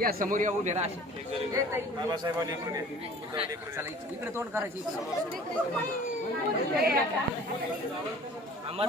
या समोर या उभे इकडे. इकडे. तोंड करायची अमर?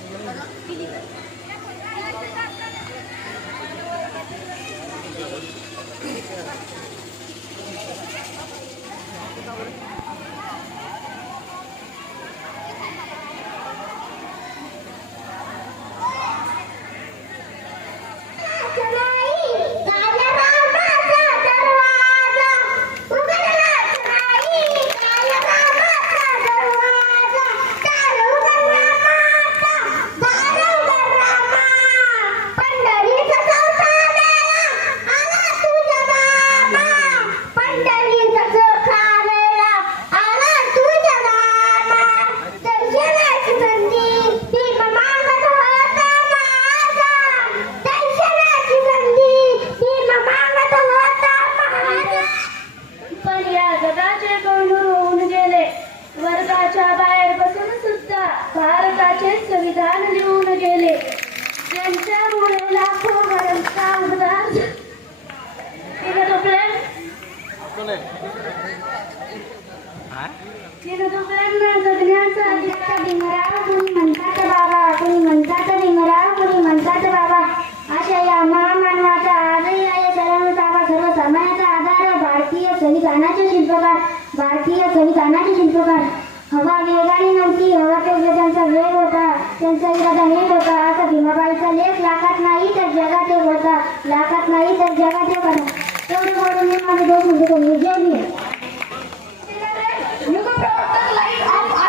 शरणं दर्शनाची संधी ती मागत होता माझा दर्शनाची संधी ती मागत होता माझा पण या जगाचे गौरव होऊन गेले वर्गाच्या बाहेर बसून सुद्धा भारताचे संविधान लिहून गेले त्यांच्यामुळे लाखो जगण्याचा अधिकार कुणी म्हणतात बाबा कुणी म्हणतात डिंगरा कुणी म्हणतात बाबा. अशा या महामानवाचा आजही आहे सर्वांचा सर्वसामान्याचा आधार भारतीय संविधानाचे शिल्पकार भारतीय संविधानाचे शिल्पकार. हवा वेगाने नव्हती हवा वेग त्यांचा इरादा हेच होता असा भीमाबाईचा लेख लाखात नाही तर जगात एक होता लाखात नाही तर जगात एक होता तेवढं बोलून मी माझे दोन मिनिटं विजयी आहे युगप्रवर्तक लाइट ऑफ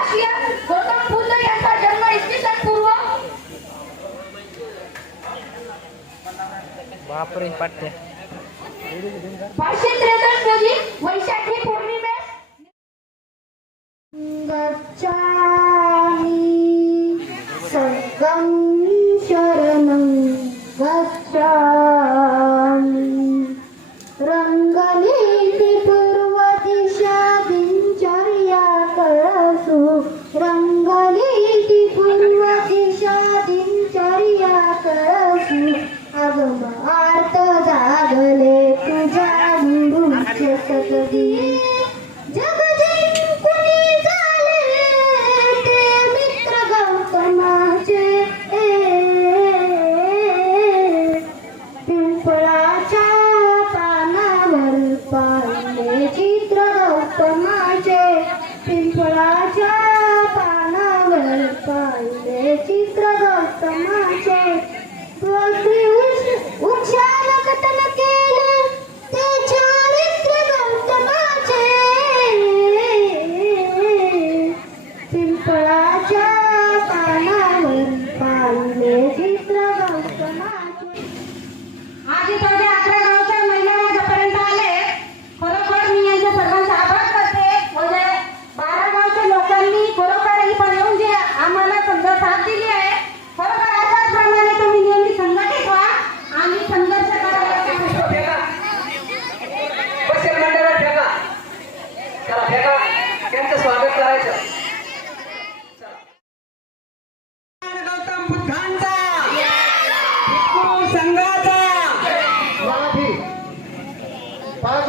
tomar.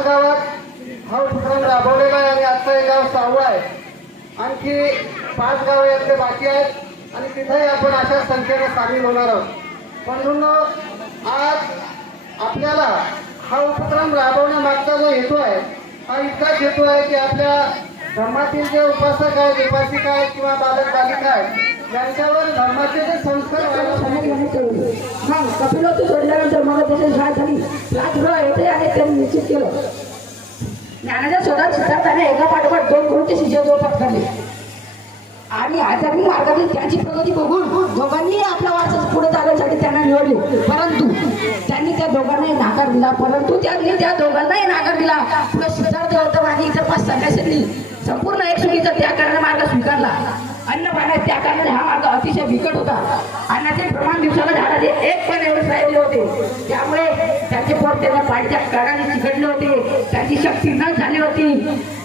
गावात हा उपक्रम राबवलेला आहे आणि आजचा एक गाव सहावं आहे. आणखी पाच गावं यातले बाकी आहेत आणि तिथेही आपण अशा संख्येने सामील होणार आहोत. म्हणून आज आपल्याला हा उपक्रम राबवण्यामागचा जो हेतू आहे हा इतकाच हेतू आहे की आपल्या धर्मातील जे उपासक आहेत उपासिका आहेत किंवा बालक बालिका आहेत यांच्यावर धर्माचे जे संस्कार व्हायला मग कपिलोत्सव सोडल्यानंतर मला त्याची शाळा झाली. त्यांनी निश्चित केलं. ज्ञानाच्या शोधात सिद्धार्थाने एका पाठोपाठ दोन गुरुचे शिष्य जोपात करले आणि आध्यात्मिक मार्गातील त्यांची प्रगती बघून दोघांनी आपला वारसा पुढे चालण्यासाठी त्यांना निवडले. परंतु त्यांनी त्या दोघांनाही नाकार दिला. परंतु त्यांनी त्या दोघांनाही नाकार दिला. पुढे सिद्धार्थ गौतम आणि इतर पाच संन्यासींनी संपूर्ण एक त्याग करण्याचा मार्ग स्वीकारला. अन्न पाण्यात त्या कारणाने हा मार्ग अतिशय बिकट होता. अन्नाचे प्रमाण दिवसाला झाडाचे एक पण एवढे राहिले होते. त्यामुळे त्याचे पोट त्यांना पाठच्या काळाने चिकटले होते. त्यांची शक्ती न झाली होती.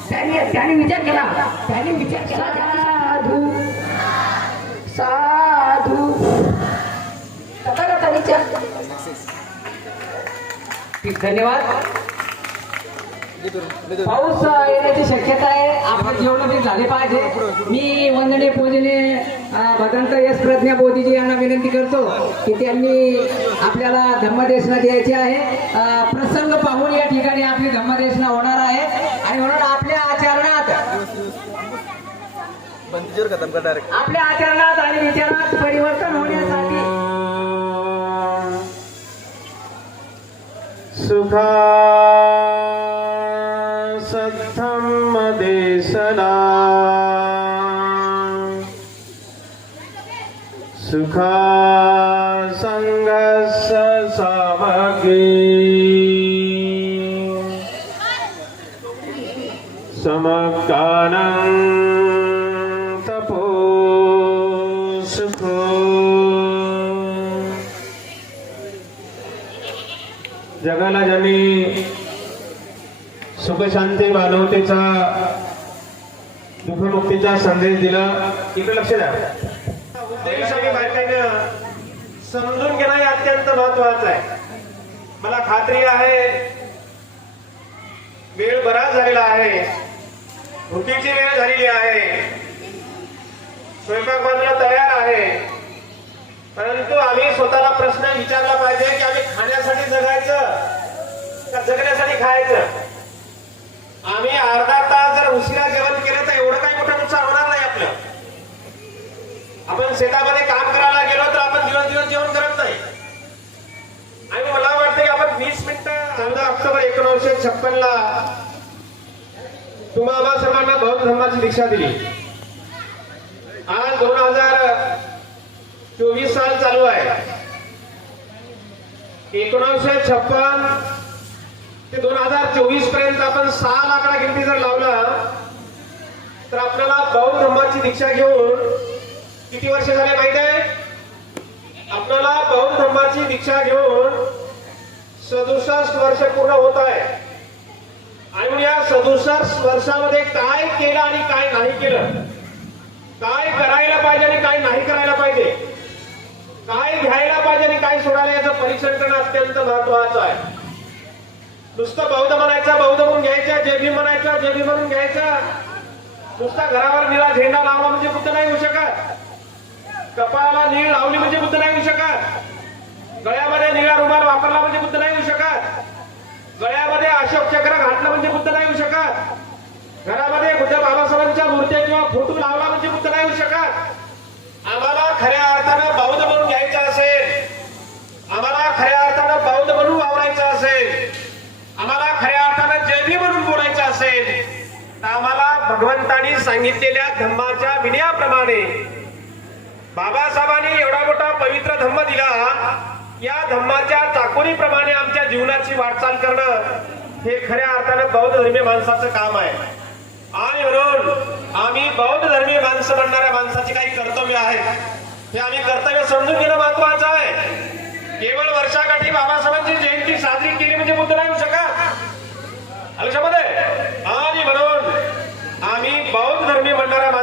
त्यांनी त्याने विचार केला. त्याने विचार केला साधू साधू. विचार धन्यवाद. पाऊस येण्याची शक्यता आहे. आपलं जेवण बी झाले पाहिजे. मी वंदने पूजने भगवंत यश प्रज्ञा मोदीजी यांना विनंती करतो की त्यांनी आपल्याला धम्मदेशना द्यायची आहे. प्रसंग पाहून या ठिकाणी आपली धम्मदेशना होणार आहे. आणि म्हणून आपल्या आचरणात आपल्या आचरणात आणि विचारात परिवर्तन होण्यासाठी. सुखा सुखा संघस सामग्री। समकानं तपो सुखो। जगाला ज्यांनी सुखशांती मानवतेचा दुःखमुक्तीचा संदेश दिला इकडे लक्ष द्या. समजून घेणं हे अत्यंत महत्वाचं आहे. मला खात्री आहे वेळ बराच झालेला आहे. भुकीची वेळ झालेली आहे. स्वयंपाक बांधणं तयार आहे. परंतु आम्ही स्वतःला प्रश्न विचारला पाहिजे की आम्ही खाण्यासाठी जगायचं का जगण्यासाठी खायचं आम्ही अर्धा तास जर उशिरा जेवण केलं तर एवढं काही मोठं नुकसान होणार नाही आपलं आपण शेतामध्ये काम करायला गेलो तर आपण दिवस दिवस जेवण करत नाही. आणि मला वाटतं की आपण वीस मिनिटं चौदा ऑक्टोबर एकोणीसशे छप्पन ला तुम्हा आम्हा सर्वांना बौद्ध धर्माची दीक्षा दिली. आज दोन हजार चोवीस साल चालू आहे. एकोणीसशे छप्पन ते दोन हजार चोवीसपर्यंत आपण सहा लाकडा गिनती जर लावला तर आपल्याला बौद्ध धर्माची दीक्षा घेऊन किती वर्ष झाले माहीत आहे? आपल्याला बौद्ध धर्माची दीक्षा घेऊन सदुसष्ट वर्ष पूर्ण होत आहे. आणि या सदुसष्ट वर्षामध्ये काय केलं आणि काय नाही केलं? काय करायला पाहिजे आणि काय नाही करायला पाहिजे? काय घ्यायला पाहिजे आणि काय सोडायला याचं परीक्षण करणं अत्यंत महत्वाचं आहे. नुसतं बौद्ध म्हणायचं बौद्ध म्हणून घ्यायचं जे भी म्हणायचं जे भी म्हणून घ्यायचं. नुसता घरावर निळा झेंडा लावला म्हणजे कुठं नाही होऊ शकत. कपाळाला नीळ लावली म्हणजे बुद्ध नाही होऊ शकत. गळ्यामध्ये निळा रुमाल वापरला म्हणजे बुद्ध नाही होऊ शकत. गळ्यामध्ये अशोक चक्र घातलं म्हणजे बुद्ध नाही होऊ शकत. घरामध्ये बुद्ध बाबासाहेबांच्या मूर्त्या किंवा फोटो लावला म्हणजे बुद्ध नाही होऊ शकत. आम्हाला खऱ्या अर्थानं बौद्ध म्हणून घ्यायचं असेल. आम्हाला खऱ्या अर्थानं बौद्ध म्हणून वावरायचं असेल. आम्हाला खऱ्या अर्थानं जैवी म्हणून बोलायचं असेल. तर आम्हाला भगवंतानी सांगितलेल्या धर्माच्या विनयाप्रमाणे बाबासाहेबांनी एवढा मोठा पवित्र धम्म दिला. या धम्माच्या चाकोरीप्रमाणे आमच्या जीवनाची वाटचाल करणं हे खऱ्या अर्थानं बौद्ध धर्मीय माणसाचं काम आहे. आणि म्हणून आम्ही बौद्ध धर्मीय माणसं म्हणणाऱ्या माणसाची काही कर्तव्य आहेत. हे आम्ही कर्तव्य समजून घेणं महत्वाचं आहे. केवळ वर्षाकाठी बाबासाहेबांची जयंती साजरी केली म्हणजे बुद्ध नाही होऊ शकत. लक्षामध्ये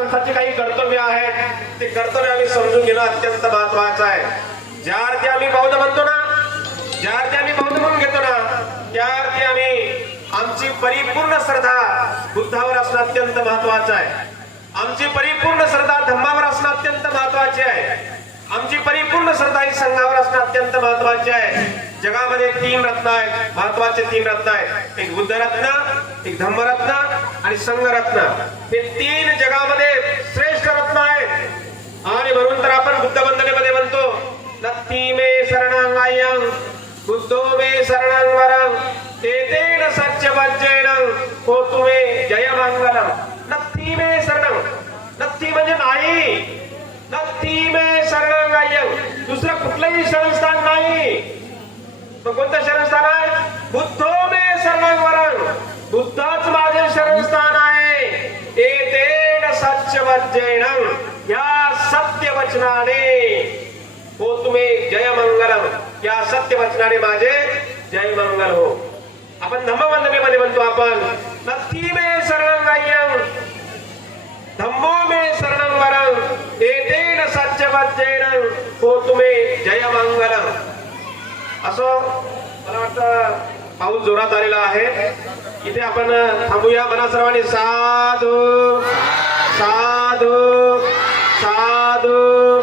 माणसाची काही कर्तव्य आहेत ते कर्तव्य आम्ही समजून घेणं अत्यंत महत्वाचं आहे. ज्या अर्थी आम्ही बौद्ध म्हणतो ना ज्या अर्थी आम्ही बौद्ध म्हणून घेतो ना त्या अर्थी आम्ही आमची परिपूर्ण श्रद्धा बुद्धावर असणं अत्यंत महत्वाचं आहे. आमची परिपूर्ण श्रद्धा धम्मावर असणं अत्यंत महत्वाची आहे. आमची परिपूर्ण श्रद्धा ही संघावर असणं अत्यंत महत्वाची आहे. जगामध्ये तीन रत्न आहेत महत्त्वाचे तीन रत्न आहेत. एक बुद्ध रत्न एक धम्मरत्न आणि संघरत्न हे तीन जगामध्ये श्रेष्ठ रत्न आहेत. आणि म्हणून तर आपण बुद्ध वंदनेमध्ये म्हणतो नत्ती मे शरणांगायम बुद्धो मे शरणांगरम तेतेन सच्च वज्रेण हो तुमे जयमंगलम. नत्ती मे शरणम नत्ती म्हणजे नाही. नत्ती मे शरणांगायम दुसरं कुठलंही शरणस्थान नाही. मग कोणतं शरणस्थान आहे? बुद्ध मे शरणं बुद्धाच माझे शरणस्थान आहे। एतेन सच्च वज्रेण या सत्य वचनाने हो तुम्ही जय मंगलम या सत्य वचनाने माझे जय मंगल हो। आपण धम्मवंदनेमध्ये म्हणतो आपण नक्की मे शरणंगाय्यं धम्मो मे शरणं वरं एतेन सच्च वज्रेण हो तुम्ही जय मंगलम असो मला वाटतं पाऊस जोरात आलेला आहे. इथे आपण थांबूया. मना सर्वांनी साधू साधू साधू.